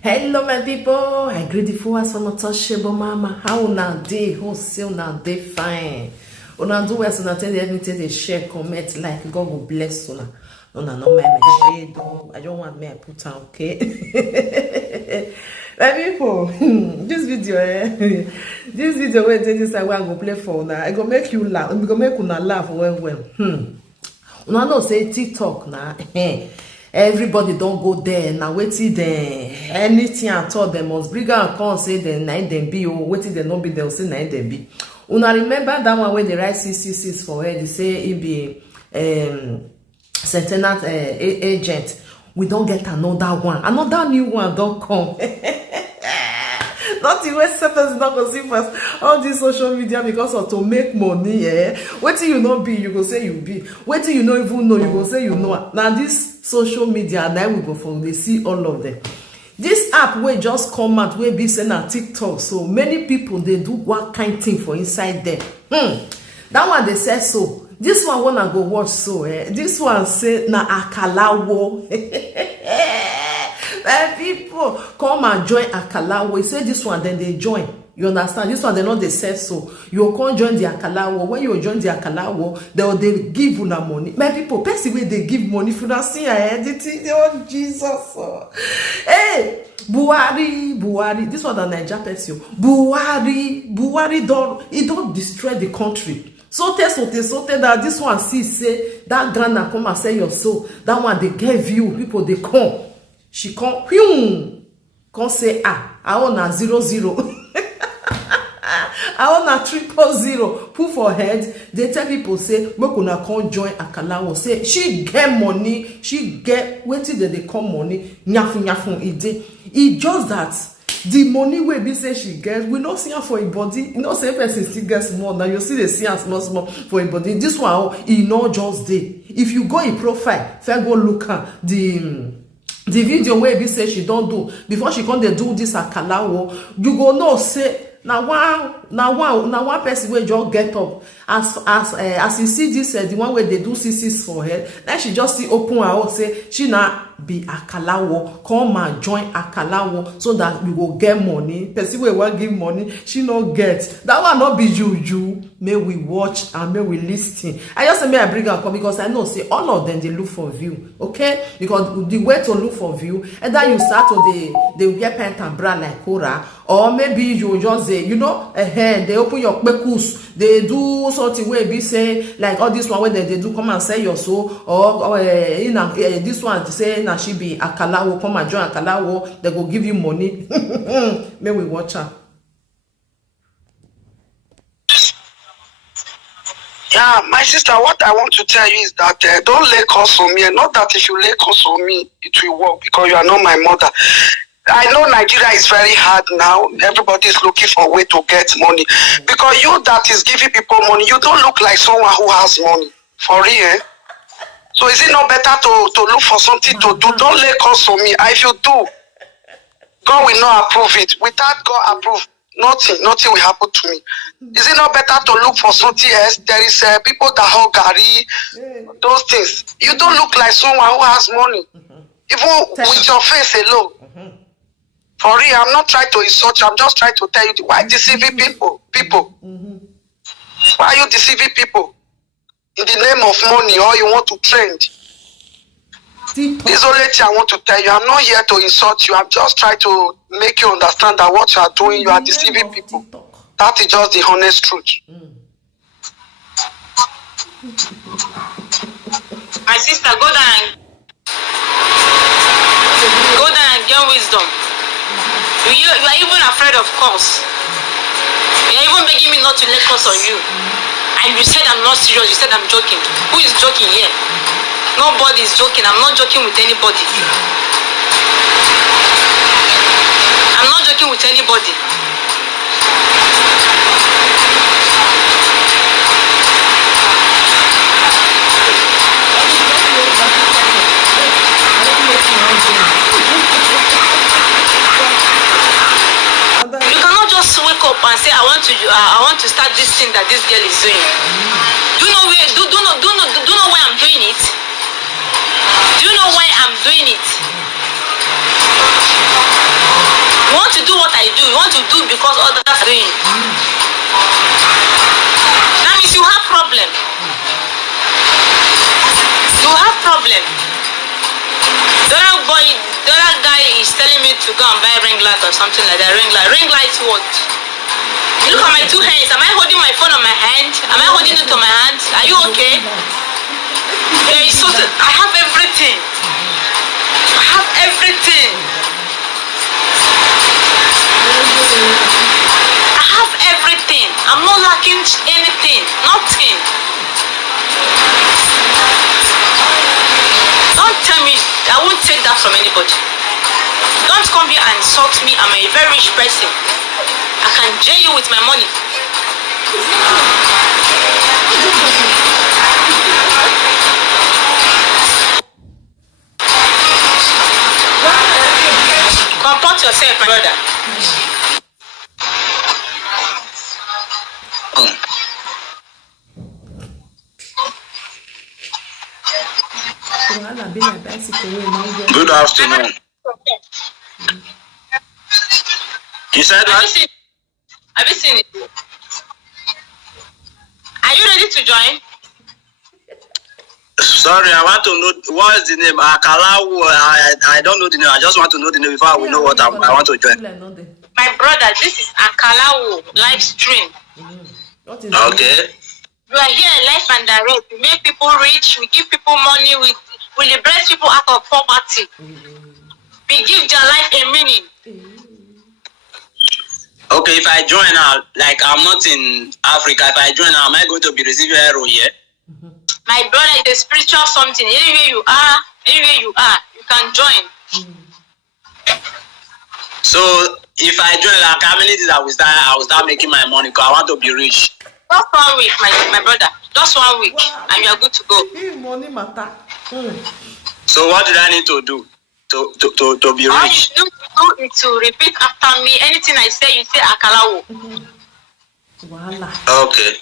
Hello my people, I greet you for us on touchable mama. How una dey? Who say una dey fine? Una do well, so una tell everything they share, comment, like God will bless una. Una no mind my shade though. I don't want me I put on, okay? My people, this video, this video where this I go play for now. I go make you laugh. I go make una laugh well. Una know say TikTok now. Everybody don't go there now. Waiting there, anything at all they must bring out and come say they nine them be or waiting they not be they'll say nine them be. Una remember that one when they write 666 for her, they say it be Sentinel agent. We don't get another one, another new one don't come. Not the way September is not going to see first all this social media because of to make money. Wait till you know be, you go say you be. Wait till you know even know, you go say you know. Now this social media, and then we go for they see all of them. This app will just come out, will be sent on TikTok. So many people they do what kind of thing for inside there. That one they say so. This one wanna go watch so. This one say na Akalawo. People come and join Akalawo. We say this one, then they join. You understand? This one, they know they say so. You can't join the Akalawo. When you join the Akalawo, they give you the money. My people, person way they give money for not see editing. Oh Jesus! Hey, Buhari. This one the Niger person. Buhari don't destroy the country. So that this one see say that Ghana come and say your soul. That one they gave you people they come. She come say I own a 00. I own a 000. Put for head. They tell people say make una come join Akalawo. Say she get money. She get wait till they come money. Nyafun it just that the money wey be say she get, we not see her for a body. You know, say person still gets more. Now you see they see her small for a body. This one e not just dey. If you go in profile, fair go look at the video where be say she don't do before she come dey do this Akalawo, you go know say now one person will just get up as you see this the one where they do CCs for her. Then she just see open her out say she na be Akalawo, come and join Akalawo so that you will get money. Person will want give money, she no get that one. Not be juju. May we watch and may we listen. I just say may I bring her come because I know say all of them they look for view, okay? Because the way to look for view, and then you start to they wear pant and bra like Cora, or maybe you just say, you know, they open your bekus, they do something where be say like all this one where they do come and say your soul, or this one to say na she be Akalawo, come and join Akalawo, they go give you money. May we watch her. Yeah, my sister, what I want to tell you is that don't lay curse on me. Not that if you lay curse on me, it will work because you are not my mother. I know Nigeria is very hard now. Everybody is looking for a way to get money. Because you that is giving people money, you don't look like someone who has money. For real. So is it not better to look for something to do? Don't lay curse on me. If you do, God will not approve it. Without God approve, nothing will happen to me. Is it not better to look for something else? There is people that hold Gary, those things. You don't look like someone who has money. Even with your face alone. For real, I'm not trying to insult you. I'm just trying to tell you why deceiving people. Why are you deceiving people? In the name of money, or you want to trend? This only thing I want to tell you. I'm not here to insult you. I'm just trying to make you understand that what you are doing, you are deceiving people. That is just the honest truth. My sister, go down and get wisdom. You are even afraid of curse. You are even begging me not to let curse on you. And you said I'm not serious. You said I'm joking. Who is joking here? Nobody is joking. I'm not joking with anybody. I'm not joking with anybody. You cannot just wake up and say I want to start this thing that this girl is doing. Do you know why I'm doing it? Do you know why I'm doing it? You want to do because others are doing. That means you have problem. You have problem. The other guy is telling me to go and buy ring light or something like that. Ring light what? Look at my two hands. Am I holding my phone on my hand? Am I holding it on my hand? Are you okay? There is so I have everything. I have everything. I have everything. I'm not lacking anything. Nothing. Don't tell me. I won't take that from anybody. Don't come here and insult me. I'm a very rich person. I can jail you with my money. Comport yourself, my brother. Good afternoon. You said Have that? you seen it? Are you ready to join? Sorry, I want to know what is the name. Akalawo. I don't know the name. I just want to know the name before I will know what I want to join. My brother, this is Akalawo live stream. Okay. We are here live and direct. We make people rich. We give people money. We liberate people out of poverty. We give their life a meaning. Okay, if I join now, like I'm not in Africa, if I join now, am I going to be receiving arrow here? My brother, it's a spiritual something. Anywhere you are, you can join. So if I join, like how many days I will start making my money because I want to be rich. Just 1 week, my brother. Just 1 week, and you are good to go. Money matter. So what did I need to do to be All rich? you need to do is to repeat after me. Anything I say, you say Akalawo. Wahala. Okay.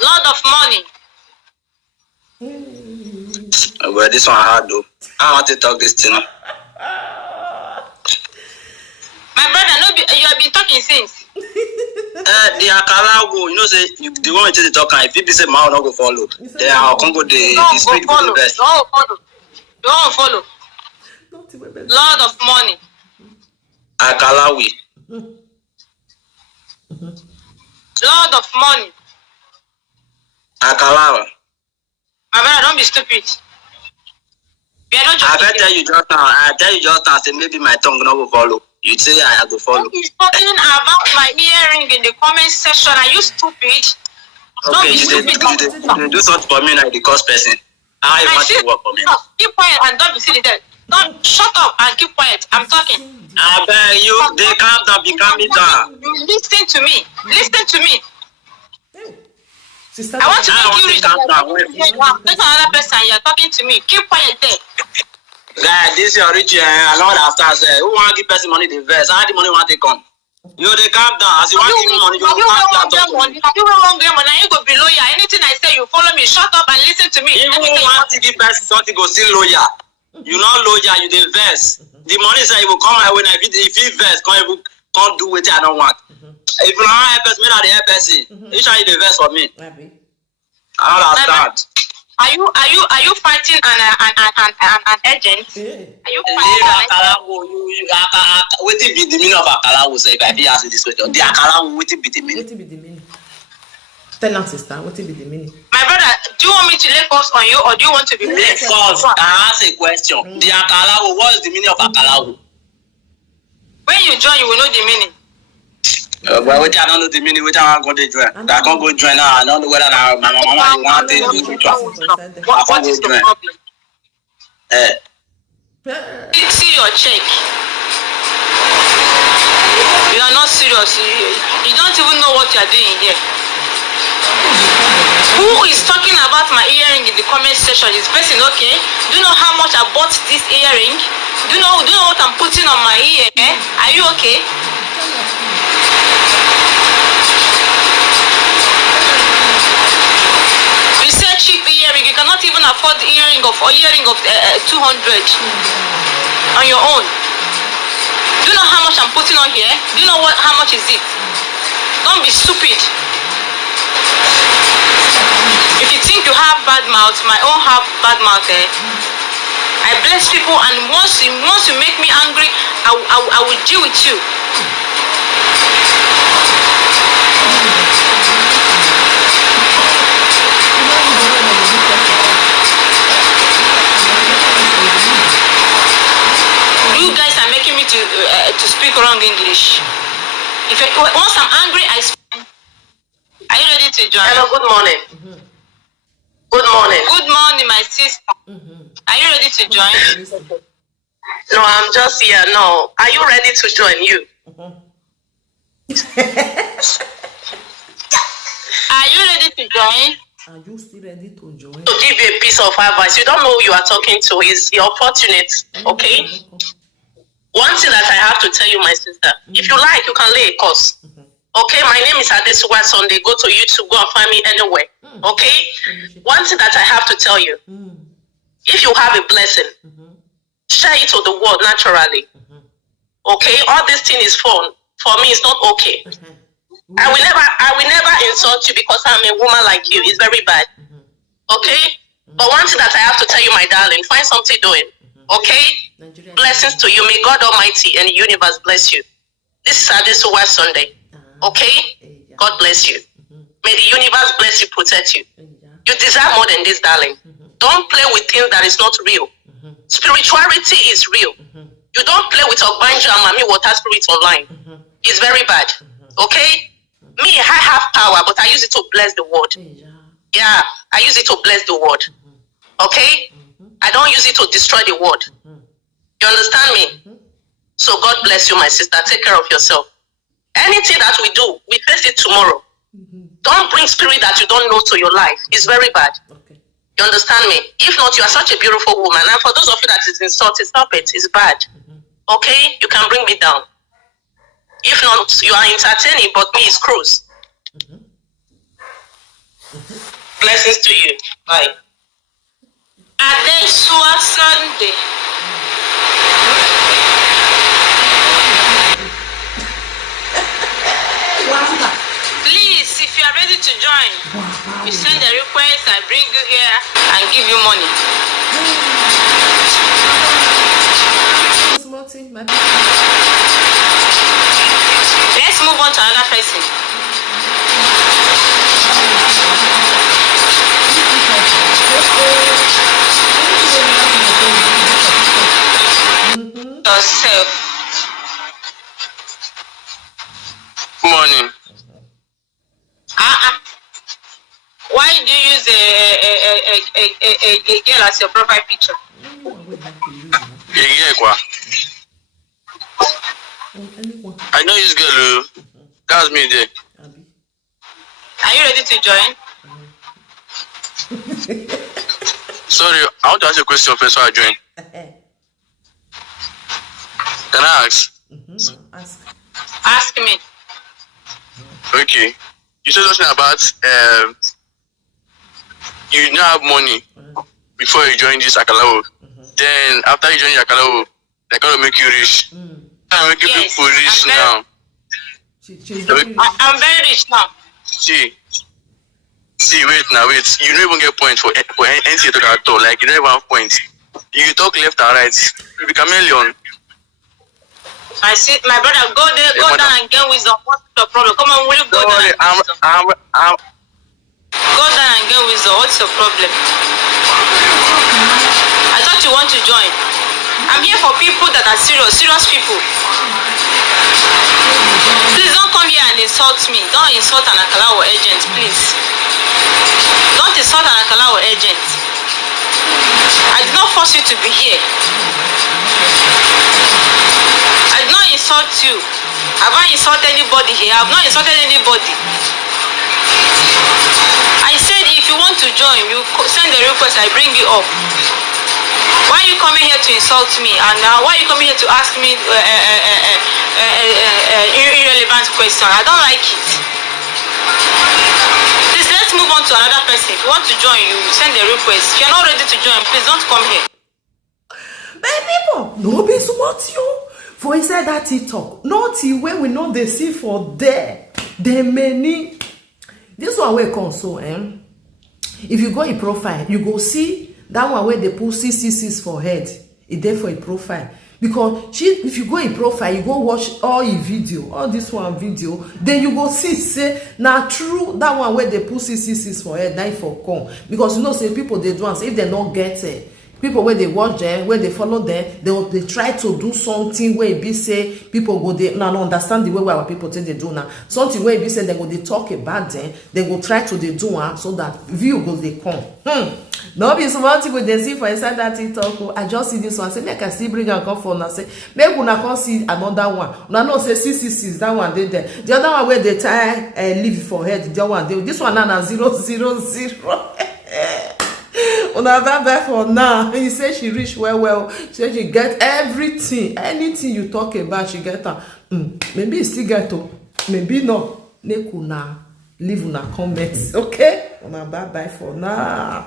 Lord of money. Well, this one hard though. I want to talk this thing. My brother, you have been talking since. The Akalawo, say the one to talk, if people say my not go follow, then I'll come go the speak for the best. Don't follow. Lord of money. Akalawi. Lord of money. Akalawa. My brother, don't be stupid. We are not just. I tell you just now, say maybe my tongue not go follow. You say I go follow. He's talking about my earring in the comment section. Are you stupid? Okay, you do something for me like the cost person. How you want to work for me? Keep quiet and don't be silly there. Don't shut up and keep quiet. I'm talking. I beg you, they calm down, be calming down. You listen to me. Listen to me. Sister, I want to make you rich. calm down. There's another person. You're talking to me. Keep quiet there. Guy, this your rich I don't understand. Who want to give person money the verse? How the money want to come? You they calm down. As you want to give me money, you want to money. You won't get money. You go be lawyer. Anything I say, you follow me. Shut up and listen to me. Even want to give person something, go see lawyer. You not lawyer, you the verse. The money say you will come my way. If you verse, can't do what I don't want. If you don't help us, me not the help person. You shall the verse for me. I don't understand. Are you fighting an agent? Are you fighting Akalawo, what be the meaning of Akalawo? Say if I be ask you this question, the Akalawo, what be the meaning? What be the meaning? Tell us, sister, what be the meaning? My brother, do you want me to lay calls on you or do you want to be blessed? Because I ask a question. The Akalawo, what is the meaning of Akalawo? When you join, you will know the meaning. But wait, I don't know the meaning. Wait, I want to join. I can't go join now. I don't know whether my mama want to do ritual. What is the problem? See your check. You are not serious. You don't even know what you are doing here. Who is talking about my earring in the comment section? Is person okay? Do you know how much I bought this earring? Do you know what I'm putting on my ear? Are you okay? You say cheap earring. You cannot even afford the earring of 200 on your own. Do you know how much I'm putting on here? Do you know how much is it? Don't be stupid. If you think you have bad mouth, my own have bad mouth. I bless people, and once you make me angry, I will deal with you. You guys are making me to speak wrong English. Once I'm angry, I speak. Are you ready to join? Hello, good morning. Mm-hmm. Good morning. Good morning, my sister. Mm-hmm. Are you ready to join? No, I'm just here. No. Are you ready to join you? Mm-hmm. Are you ready to join? Are you still ready to join? To give you a piece of advice. You don't know who you are talking to. Is you're fortunate. Okay? One thing that I have to tell you, my sister, if you like, you can lay a course. Okay, my name is Adesuwa Sunday. Go to YouTube, go and find me anywhere. Okay? One thing that I have to tell you, if you have a blessing, share it to the world naturally. Okay? All this thing is fun. For me, it's not okay. I will never insult you because I'm a woman like you. It's very bad. Okay? But one thing that I have to tell you, my darling, find something doing. Okay? Blessings to you. May God Almighty and the universe bless you. This is Adesuwa Sunday. Okay? God bless you. May the universe bless you, protect you. You deserve more than this, darling. Don't play with things that is not real. Spirituality is real. You don't play with Ogbanjo and Mami Water Spirit online. It's very bad. Okay? Me, I have power, but I use it to bless the world. Yeah, I use it to bless the world. Okay? I don't use it to destroy the world. You understand me? So God bless you, my sister. Take care of yourself. Anything that we do, we face it tomorrow. Don't bring spirit that you don't know to your life. It's very bad. Okay. You understand me? If not, you are such a beautiful woman. And for those of you that is insulted, stop it. It's bad. Okay? You can bring me down. If not, you are entertaining, but me is cruise. Blessings to you. Bye. Adesuwa Sunday. Please, if you are ready to join, you send a request, I bring you here and give you money. Let's move on to another person. Yourself. Good morning. Why do you use a girl as your profile picture? I know this girl. That's me there. Are you ready to join? Sorry, I want to ask you a question first before I join. Can I ask? Ask me. Okay. You said something about you didn't have money before you joined this Akalawo. Then after you join Akalawo, they're gonna make you rich. I'm making people rich now. I'm very rich now. See, wait. You don't even get points for anything to talk at all. Like you don't even have points. You talk left and right. You become a chameleon. I see, my brother, go there, go down and get wisdom. What's the problem? Come on, will you go down? Go down and get wisdom. What's the problem? I thought you want to join. I'm here for people that are serious people. Please don't come here and insult me. Don't insult an Akalawo agent, please. Don't insult an Akalawo agent. I did not force you to be here. I did not insult you. Have I insulted anybody here? I have not insulted anybody. I said if you want to join, you send a request, I bring you up. Why are you coming here to insult me? And why are you coming here to ask me irrelevant question? I don't like it. Please, let's move on to another person. If you want to join, you send a request. If you're not ready to join, please don't come here. My people, no be smart you. for inside that TikTok, not where we know they see for there. There many. This one where come so if you go in profile, you go see that one where they put 666 for head. It there for a profile. Because if you go in profile, you go watch all your video, all this one video, then you go see say now true that one where they put 666 for head, now for come. Because you know say people they do and say if they not get it. People where they watch them, where they follow them, they try to do something where it be say people go they now understand the way our people think they do now. Something where it be say they go they talk about them, they go try to they do so that view go they come. No be small thing they see for inside that TikTok. I just see this one. Say make I still bring and come for now. Say make una come see another one. Una know say 666 that one they there. The other one where they tie leave for head. The other one this one now 000. Una buy for now. He say she reach well. Say she get everything. Anything you talk about, she get her. Maybe still get to. Maybe no. Make una leave una comments. Okay? Una bye for now.